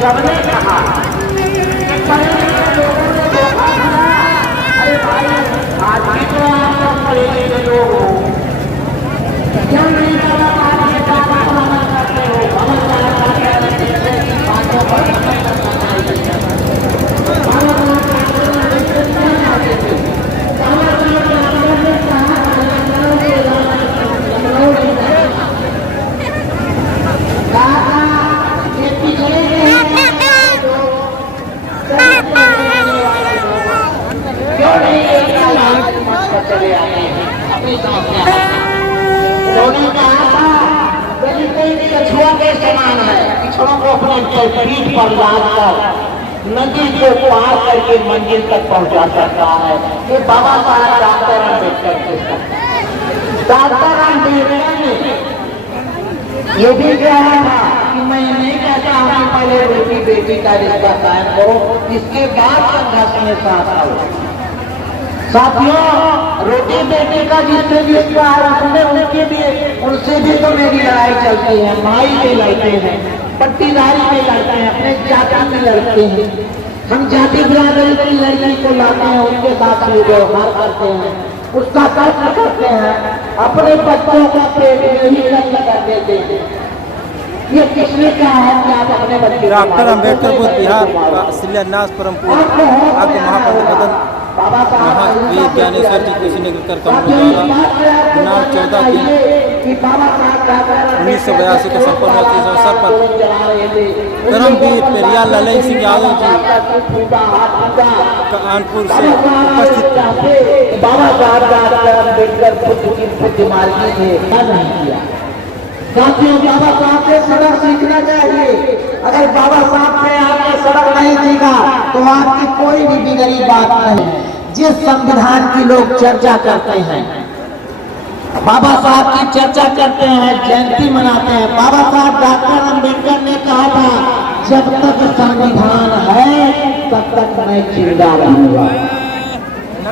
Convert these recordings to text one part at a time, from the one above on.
सबने कहा अरे भाई आज भी तो आप सब पढ़े लोग हो, जब नहीं करना करते हो बातों पर चले आए हैं अपनी उन्होंने कहा था कछुआ के समान है, पिछड़ों को अपने पीठ पर लाद कर नदी को पार करके मंजिल तक पहुंचा सकता है। ये बाबा साहब डॉक्टर अम्बेडकर के साथ डॉक्टर अम्बेडकर ने ये भी कहा था कि मैं नहीं कहता हमें पहले बेटी बेटी का रिश्ता कायम करो, इसके बाद संघर्ष में साथ आओ। साथियों, रोटी बेटी का जिससे भी रिश्ता है उसमें उनके भी उनसे भी तो मेरी लड़ाई चलती है। माई में लड़ते हैं, पट्टीदारी में लड़ते हैं, अपने जाति में लड़ते हैं। हम जाति बिरादरी की लड़की को लाते हैं, उनके साथ व्यवहार करते हैं, उसका कष्ट करते हैं, अपने बच्चों का पेट में ही कष्ट कर देते हैं। ये किसने कहा है कि आप अपने बच्चे डॉक्टर अम्बेडकर बुद्ध बिहार शिलान्यास परम पूज्य आद्य महापंडित मदन महावीर ज्ञानेश्वर जी कृषि नगर कमलों द्वारा दिनांक 14/3/1982 के संपन्न होने के अवसर पर धर्मवीर पेरियार ललन सिंह यादव जी कानपुर से उपस्थित थे। बाबा साहब अम्बेडकर खुद की बुद्धिमानी ने साथियों, बाबा साहब से सबक सीखना चाहिए। अगर बाबा साहब से आपने सबक नहीं सीखा तो आपकी कोई भी बिगड़ी बात नहीं। जिस संविधान की लोग चर्चा करते हैं, बाबा साहब की चर्चा करते हैं, जयंती मनाते हैं, बाबा साहब डॉक्टर अम्बेडकर ने कहा था जब तक संविधान है तब तक मैं जिंदा रहूंगा।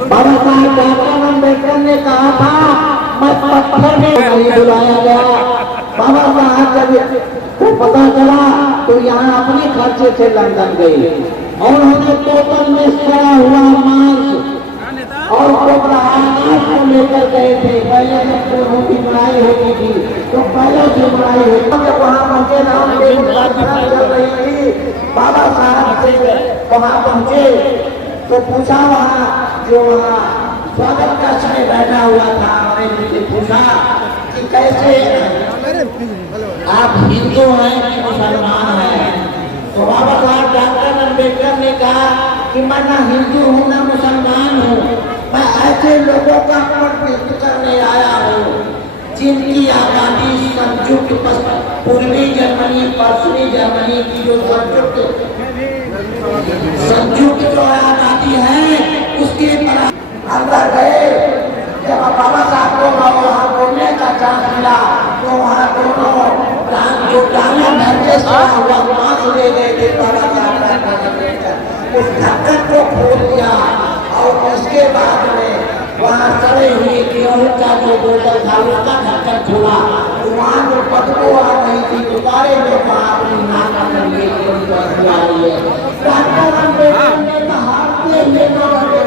बाबा साहब डॉक्टर अम्बेडकर ने कहा था मैं पत्थर में नहीं बुलाया गया। बाबा साहब जब को पता चला तो यहाँ अपने खर्चे से लंदन गए और उन्होंने बोतल में सड़ा हुआ मांस और कोबराहास को लेकर गए थे। पहले जब दोनों की लड़ाई होती थी तो पहले से लड़ाई होती, जब वहाँ पहुंचे राम चल रही थी, बाबा साहब से वहाँ पहुंचे तो पूछा वहाँ जो वहाँ स्वागत कक्ष में बैठा हुआ था, उन्होंने पूछा कि कैसे आप हिंदू हैं कि मुसलमान हैं? तो बाबा साहब डॉक्टर अम्बेडकर ने कहा कि मैं ना हिंदू हूँ ना मुसलमान हूँ, मैं ऐसे लोगों का प्रतिनिधित्व करने आया हूँ जिनकी आबादी संयुक्त पूर्वी जर्मनी पश्चिमी जर्मनी की जो संयुक्त जो आबादी है उसके अंदर गए। जब बाबा साहब को वहाँ बोलने का चांस मिला तो वहाँ दोनों जो डाला धरने से हुआ मांस ले गए थे, बाबा साहब उस ढक्कन को खोल दिया और उसके बाद में वहाँ सड़े हुए गेहूं का जो बोतल था उसका ढक्कन खुला तो वहाँ जो बदबू आ रही थी तो सारे लोग वहाँ अपनी नाक कर लिए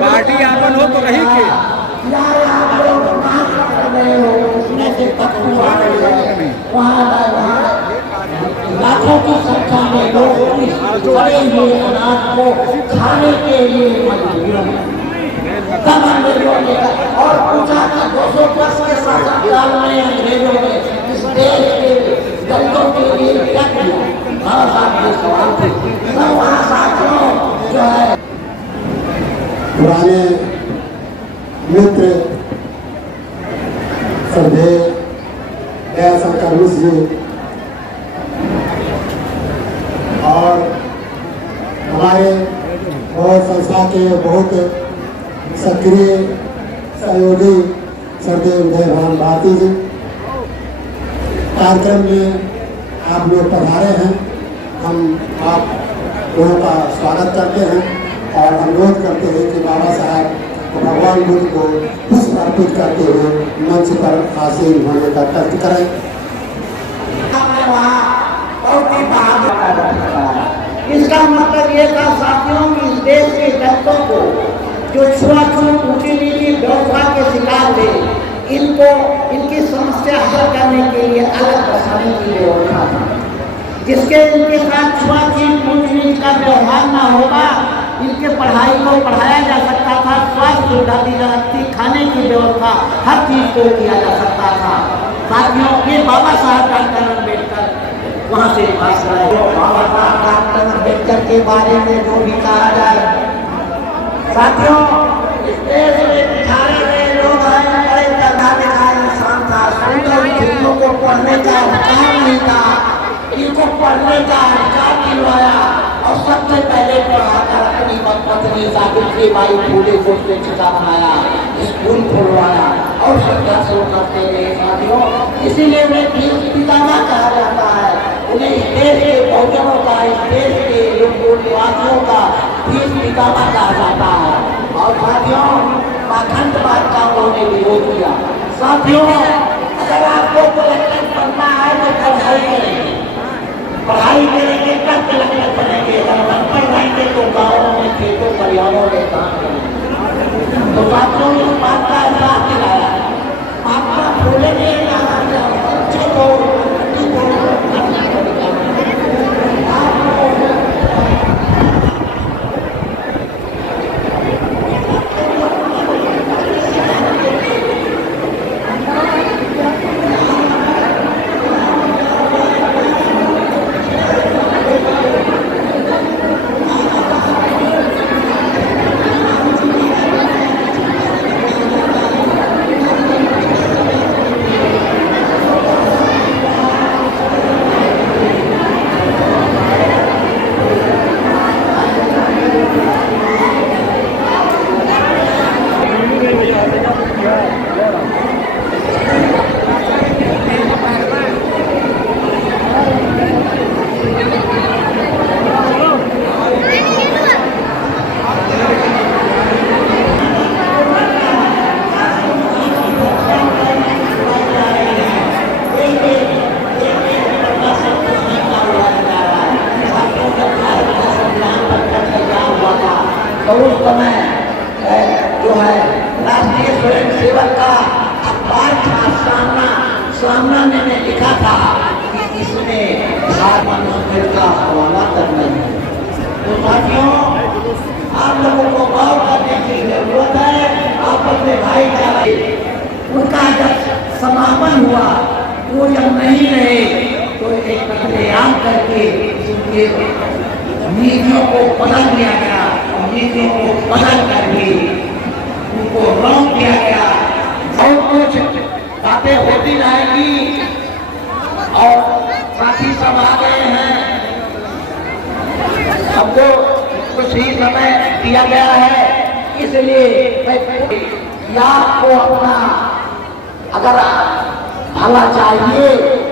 पार्टी आपन हो तो रही के उसमें से बदबू आ रही है। वहाँ लाखों की संख्या में लोग इस सड़े हुए अनाज को खाने के लिए मजबूर हैं। तब अंग्रेजों ने और पूछा कि 200 वर्ष के शासनकाल में अंग्रेजों ने इस देश के दलितों के लिए क्या किया? हाँ साहब, ये सवाल थे। सब वहाँ साथियों जो है पुराने मित्र श्रद्धेय दयाशंकर मिश्र जी और हमारे बहुत संस्था के बहुत सक्रिय सहयोगी श्रद्धेय उदय भान भारती जी, कार्यक्रम में आप लोग पधारे हैं। हम आप लोगों का स्वागत करते हैं और अनुरोध करते हैं कि बाबा साहब भगवान बुद्ध को पुष्प अर्पित करते हुए मंच पर आसीन होने का कष्ट करें। इसका मतलब ये था साथियों कि इस देश के दलितों को जो छुआछूत ऊंची नीची व्यवस्था के शिकार थे, इनको इनकी समस्या हल करने के लिए अलग बसाने की व्यवस्था था, जिसके इनके साथ छुआछूत ऊंची नीच का व्यवहार न होगा। इनके पढ़ाई को पढ़ाया जा सकता था, स्वास्थ्य सुविधा दी जा सकती, खाने की व्यवस्था, हर चीज को किया जा सकता था। साथियों, ये बाबा साहब डॉक्टर अम्बेडकर वहाँ से पास रहे। बाबा साहब डॉक्टर अम्बेडकर के बारे में जो भी कहा जाए, साथियों, इस देश में बिचारे में लोग हैं, बड़े प्रकार का इंसान था, सुंदर फिल्मों को पढ़ने का अधिकार नहीं था, इनको पढ़ने का अधिकार दिलवाया और सबसे पहले पढ़ाकर अपनी पत्नी सावित्रीबाई फुले को शिक्षिका बनाया, स्कूल खुलवाया और शिक्षा शुरू करते रहे। साथियों, इसीलिए उन्हें भीष्म पितामह कहा जाता है। उन्हें इस देश के बहुजनों का, इस देश के निवासियों का भीष्म पितामह कहा जाता है। और साथियों, पाखंडवाद का उन्होंने विरोध किया। साथियों, अगर आपको कलेक्टर बनना है तो पढ़ाई करेंगे, पढ़ाई करेंगे तब कलेक्टर बनेंगे। अगर अनपढ़ रहेंगे तो गाँवों में, खेतों, परिवारों में काम करेंगे। तो साथियों, इस बात का एहसास दिलाया महात्मा फुले ने बच्चों को उस समय जो है राष्ट्रीय स्वयं सेवक का अखबार था सामना ने लिखा था कि इसमें मनुस्मृति का हवाला करना है। तो साथियों, आप लोगों को गौर करने की जरूरत है। आपस में भाईचारा, उनका जब समापन हुआ वो जब नहीं रहे तो एक कतलेआम करके उनके नीतियों को बदल दिया गया, नीतियों को बदल करके उनको रोक दिया गया। बहुत कुछ बातें होती रहेगी और साथी सब आ गए हैं, सबको कुछ ही समय दिया गया है, इसलिए आपको अपना अगर भला चाहिए,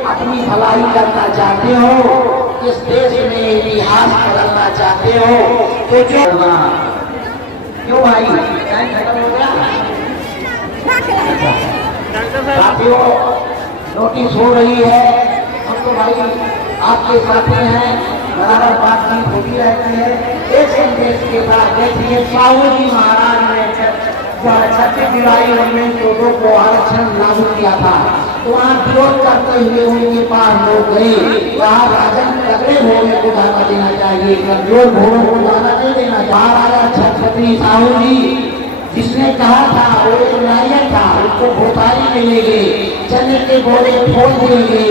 अपनी भलाई करना चाहते हो, इस देश में इतिहास बदलना चाहते हो तो क्यों भाई टाइम खत्म हो गया? साथियों, नोटिस हो रही है, हम तो भाई आपके साथी हैं, बराबर बातचीत होती रहती है। एक संदेश के साथ देखिए, साहू जी महाराज ने 36 जुलाई 1902 को आरक्षण लागू किया था, तो वहाँ विरोध करते हुए उनके पास लोग गए, वहाँ राजन घोड़े को दाना देना चाहिए, कमजोर घोड़ों को दाना नहीं देना चाहिए। महाराजा छत्रपति साहू जी जिसने कहा था वो एक नायक था, उसको भोपाली मिलेंगे, चने के घोड़े खोल देंगे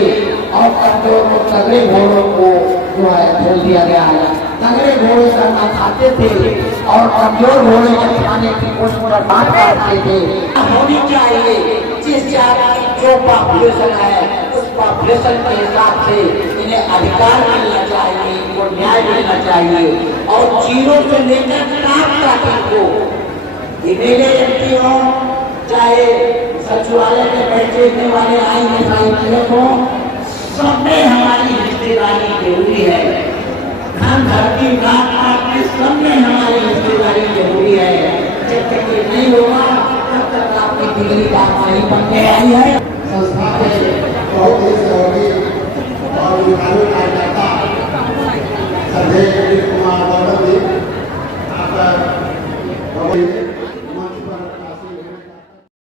और कमजोर को तगड़े घोड़ों को जो है खोल दिया गया है। तगड़े घोड़े करना खाते थे और कमजोर घोड़े के खाने की कोशिश पर बात करते थे। होनी चाहिए जिस जाति की जो पॉपुलेशन है उस पॉपुलेशन के हिसाब से इन्हें अधिकार मिलना चाहिए, इनको न्याय मिलना चाहिए और जीरो से लेकर टाप तक को मेरे एमपी हो चाहे सचिवालय में बैठने वाले आई हो, सब में हमारी हिस्सेदारी जरूरी है। हम धरती घाट के सब में हमारी हिस्सेदारी जरूरी है। जब तक ये नहीं होगा तब तक आपकी डिग्री काम नहीं बनने वाली है। संस्था के बहुत ही सहयोगी और विधायक कार्यकर्ता श्रद्धेय कुमार गौरव जी,